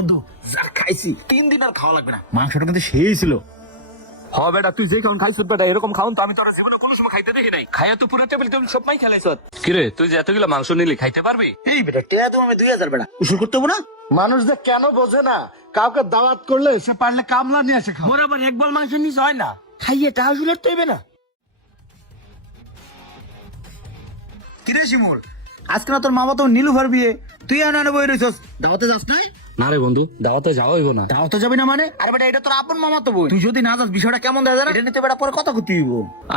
বন্ধু যা খাইছি 3 দিন আর খাওয়া লাগবে না, মাংসটা কিন্তু সেই ছিল। হ বেটা, তুই যে খাওন খাইছিস বেটা, এরকম খাওন তো আমি তোর জীবনে কোনো সময় খাইতে দেখি নাই। খাইয়া তো পুরো টেবিল টেবিল সব মাই খেলাইছ। কিরে, তুই যে এতগুলা মাংস নিলি খাইতে পারবি? এই বেটা টেয়া তো আমি 2000 বেটা উসুল করতে হবো না। মানুষ যে কেন বোঝে না, কাউকে দাওয়াত করলে সে পারলে কামলা নিয়ে আসে খাও। মোর আবার এক বল মাংস নিস হয় না, খাইয়ে টাকা উসুল করতে হইবে না। কিরে শিমুল, আজকে না তোর মামা তো নীলুফার বিয়ে, তুই আনা বই রইছস, দাওয়াতে যাস নাই? না রে বন্ধু, দাওয়াতে যাওয়া হইব না। দাওয়াতে যাবি না মানে? আরে বেটা এটা তোর আপন মামা তো বই, তুই যদি না যাস বিষয়টা কেমন দেখা যায় না? এটা নিতে বেটা পরে কথা করতে হইব।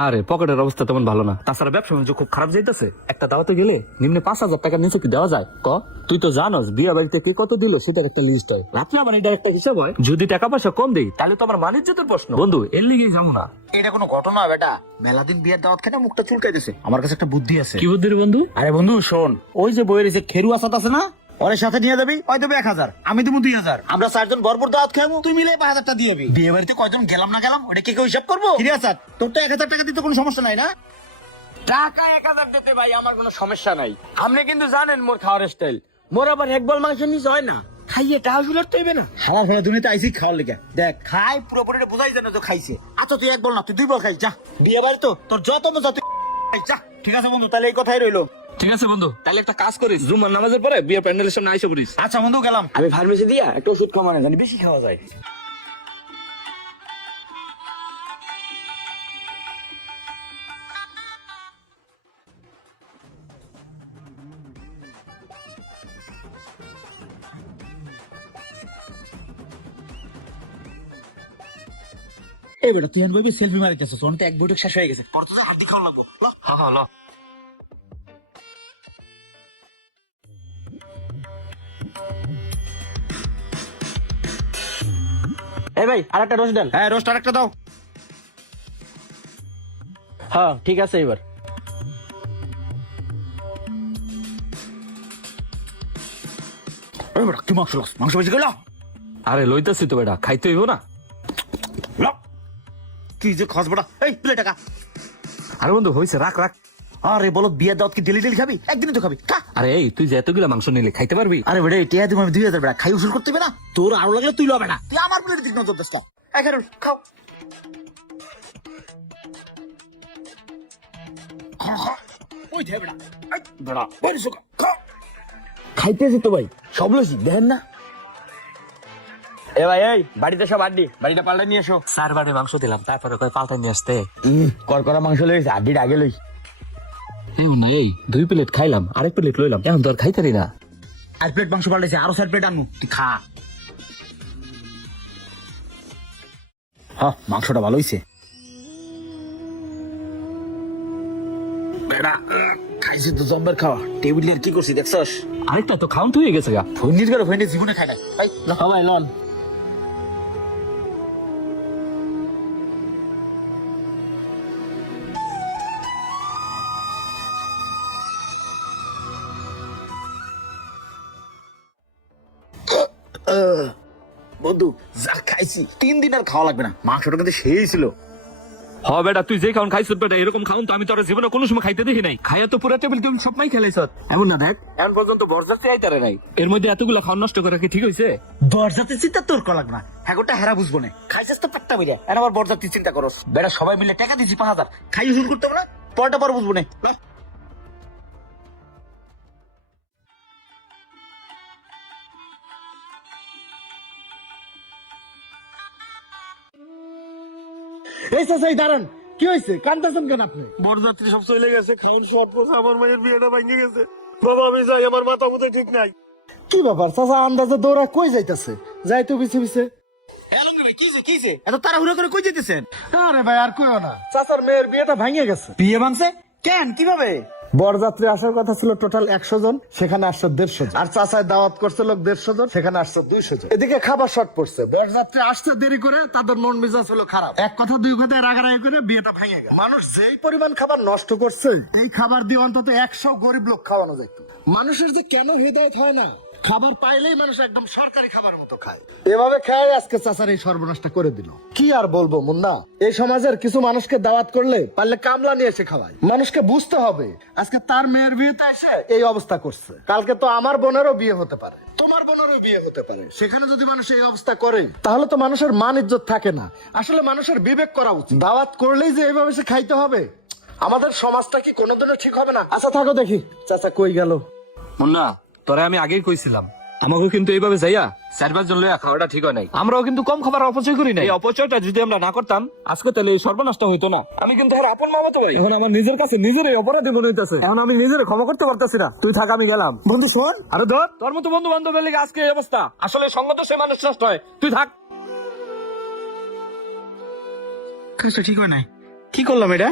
আরে পকেটের অবস্থা তেমন ভালো না, তাছাড়া ব্যবসা বাণিজ্য খুব খারাপ যাইতেছে। একটা দাওয়াতে গেলে নিম্নে 5000 টাকার নিচে কি দেওয়া যায় ক? তুই তো জানোস বিয়ে বাড়িতে কে কত দিল সেটার একটা লিস্ট হয়, রাত্রে আবার এটার একটা হিসাব হয়। যদি টাকা পয়সা কম দেই তাহলে তো আমার মানিজ্যতের প্রশ্ন। বন্ধু এর লিগেই যাবো না। এটা কোনো ঘটনা বেটা, মেলাদিন বিয়ের দাওয়াত খেয়ে মুখটা চুলকাইতেছে। আমার কাছে একটা বুদ্ধি আছে। কি বুদ্ধি রে বন্ধু? আরে বন্ধু শোন, ওই যে বইয়ের যে খেরু আসাদ আছে না, ওর সাথে নিয়ে যাবি, ওই দেবে 1000, আমি দেবো 2000, আমরা 4 জন ভরপুর দাওয়াত খাবো, তুই মিলে 5000 টাকা দিবি। বিয়ে বাড়িতে কয়জন গেলাম না গেলাম ওটা কে কেউ হিসাব করবো? ঠিক আছে, তোর তো 1000 টাকা দিতে কোনো সমস্যা নাই না? টাকা 1000 দিতে ভাই আমার কোনো সমস্যা নাই। আপনি কিন্তু জানেন মোর খাওয়ার স্টাইল, মোর আবার এক বল মাংস নিস হয় না, খাইয়ে টাকা উসুল করতে হইবে না। হালার ফলে দুনিয়াতে আইসি খাওয়ার লেগে, দেখ খাই পুরোপুরি বোঝাই জানে তো খাইছে। আচ্ছা তুই এক বল না, তুই 2 বল খাই যা, বিয়ে বাড়ি তো তোর যত মজা তুই যা। ঠিক আছে বন্ধু, তাহলে এই কথাই রইলো। ঠিক আছে বন্ধু, তাহলে একটা কাজ করিস, জুমার নামাজের পরে বিয়ের প্যান্ডেলের সামনে আইসা পড়িস। আচ্ছা বন্ধু গেলাম। আমি ফার্মেসি দিয়া একটা ওষুধ খাওয়া না জানি বেশি খাওয়া যায়। এই বেটা তুই বইবি সেলফি মারিতেছিস, ওর তো এক বৈঠক শেষ হয়ে গেছে, পরে তো হাড্ডি খাওয়া লাগবো। হ্যাঁ হ্যাঁ ল। এই ভাই আরেকটা রোস্ট দেন। হ্যাঁ রোস্ট আরেকটা দাও। হ্যাঁ ঠিক আছে এবার। এই বেটা কি মাংস লস, মাংস বেশি গেল। আরে লইতেছি তো বেটা, খাইতে হইব না। কি যে খস বড়া, এই প্লেট টাকা। আরে বন্ধু হইছে, রাখ রাখ। আরে বলো বিয়ের দাওয়াত কি ডেলি ডেলি খাবি? একদিনই তো খাবি, খা। আরে এই তুই যে এতগুলা মাংস নিলে খাইতে পারবি? আরে বেটা টিয়া তুমি আমি 2000 বেটা খাই উসুল করতে হবে না, তোর আরো লাগলে তুই লবে না, তুই আমার প্লেটের দিক নজর দিস না। এখন খাও। ওই দে বেটা, এই বেটা বড় সুকা খা। খাইতেছি তো ভাই, সব লসি দেখেন না। এ ভাই এই বাড়িতে সব আড্ডি, বাড়িটা পাল্টে নিয়ে এসো। 4 বারে মাংস দিলাম, তারপরে কয় পাল্টাই নিয়ে আসতে। করকরা মাংস লইছে, আড্ডিটা আগে লই। এই না এই 2 প্লেট খাইলাম, আরেক প্লেট লইলাম, এখন তো আর খাইতারি না। আর প্লেট মাংস পাল্টাইছে, আরো 4 প্লেট আনু, তুই খা। হ্যাঁ মাংসটা ভালো হইছে বেটা, খাইছি তো জম্বের খাওয়া। টেবিল আর কি করছি দেখছস? আরেকটা তো খাউন হয়ে গেছে গা। ফন্ডির করে ফন্ডি জীবনে খায় না ভাই। সবাই লন। বন্ধু যা খাইছি 3 দিন আর খাওয়া লাগবে না, মাংসটা কিন্তু সেই ছিল। হ বেটা, তুই যে খাওন খাইছিস বেটা, এরকম খাওন তো আমি তোর জীবনে কোনো সময় খাইতে দেখি নাই। খাইয়া তো পুরো টেবিল তুমি সব মাই খেলাইছ। এমন না দেখ, এখন পর্যন্ত বরযাত্রী আইতারে নাই, এর মধ্যে এতগুলো খাওয়ান নষ্ট করা কি ঠিক হইছে? বরযাত্রী চিন্তা তোর করা লাগবে না, হ্যাঁ গোটা হেরা বুঝবো না। খাইছিস তো পেটটা বেরিয়ে, এখন আবার বরযাত্রী চিন্তা করস। বেটা সবাই মিলে টাকা দিছি 5000, খাই শুরু করতে হবে না, পরটা পর বুঝবো না। এই চাচাই দাঁড়ান, কি হয়েছে? কান্দাছেন কেন আপনি? বরযাত্রী সব চলে গেছে, খাউন শর্ট পড়ছে, আমার মায়ের বিয়েটা ভেঙে গেছে। বাবা আমি যাই, আমার মাথা মুথা ঠিক নাই। কি ব্যাপার চাচা, আন্দাজে দৌড়া কই যাইতাছে? যাই তো পিছে পিছে। ভাই কিছে এত তাড়াহুড়ো করে কই যেতেছেন? আরে ভাই আর কইও না, চাচার মেয়ের বিয়েটা ভেঙে গেছে। বিয়ে ভাঙছে কেন, কিভাবে? বরযাত্রী আসার কথা ছিল টোটাল 100 জন, সেখানে আসছে 150 জন। আর চাচায় দাওয়াত করছে লোক 150 জন, সেখানে আসছে 200 জন। এদিকে খাবার শর্ট পড়ছে, বরযাত্রী আসছে দেরি করে, তাদের মন মেজাজ হলো খারাপ। এক কথা দুই কথায় রাগারাগি করে বিয়েটা ভেঙে গেল। মানুষ যেই পরিমাণ খাবার নষ্ট করছে, এই খাবার দিয়ে অন্তত 100 গরিব লোক খাওয়ানো যেত। মানুষের যে কেন হেদায়েত হয় না, খাবার পাইলেই মানুষ একদম সরকারি খাবার মতো খায়। এভাবে খায় আজকে চাচার এই সর্বনাশটা করে দিল। কি আর বলবো মুন্না, এই সমাজের কিছু মানুষকে দাওয়াত করলে পারলে কামলা নিয়ে এসে খাওয়ায়। মানুষকে বুঝতে হবে আজকে তার মেয়ের বিয়েতে এসে এই অবস্থা করছে, কালকে তো আমার বোনেরও বিয়ে হতে পারে, তোমার বোনেরও বিয়ে হতে পারে। সেখানে যদি মানুষ এই অবস্থা করে তাহলে তো মানুষের মান ইজ্জত থাকে না। আসলে মানুষের বিবেক করা উচিত। দাওয়াত করলেই যে এইভাবে সে খাইতে হবে, আমাদের সমাজটা কি কোনোদিনও ঠিক হবে না। আচ্ছা থাকো দেখি চাচা কই গেল। মুন্না, তোরে আমি আগেই কইছিলাম আমাকে কিন্তু এইভাবে যাইয়া 4-5 জন লইয়া খাওয়াটা ঠিক হয় নাই। আমরাও কিন্তু কম খাবার অপচয় করি না। এই অপচয়টা যদি আমরা না করতাম আজকে তাহলে এই সর্বনাশটা হইতো না। আমি কিন্তু আর আপন মামাতো ভাই, এখন আমার নিজের কাছে নিজের এই অপরাধী মনে হইতাছে। এখন আমি নিজের ক্ষমা করতে পারতাছি না। তুই থাক, আমি গেলাম। বন্ধু শোন, আরে ধর, তোর মতো বন্ধু বান্ধবের লেগে আজকে এই অবস্থা। আসলে সঙ্গত সে মানুষ নষ্ট হয়। তুই থাক। কাজটা ঠিক হয় নাই। কি করলাম এটা?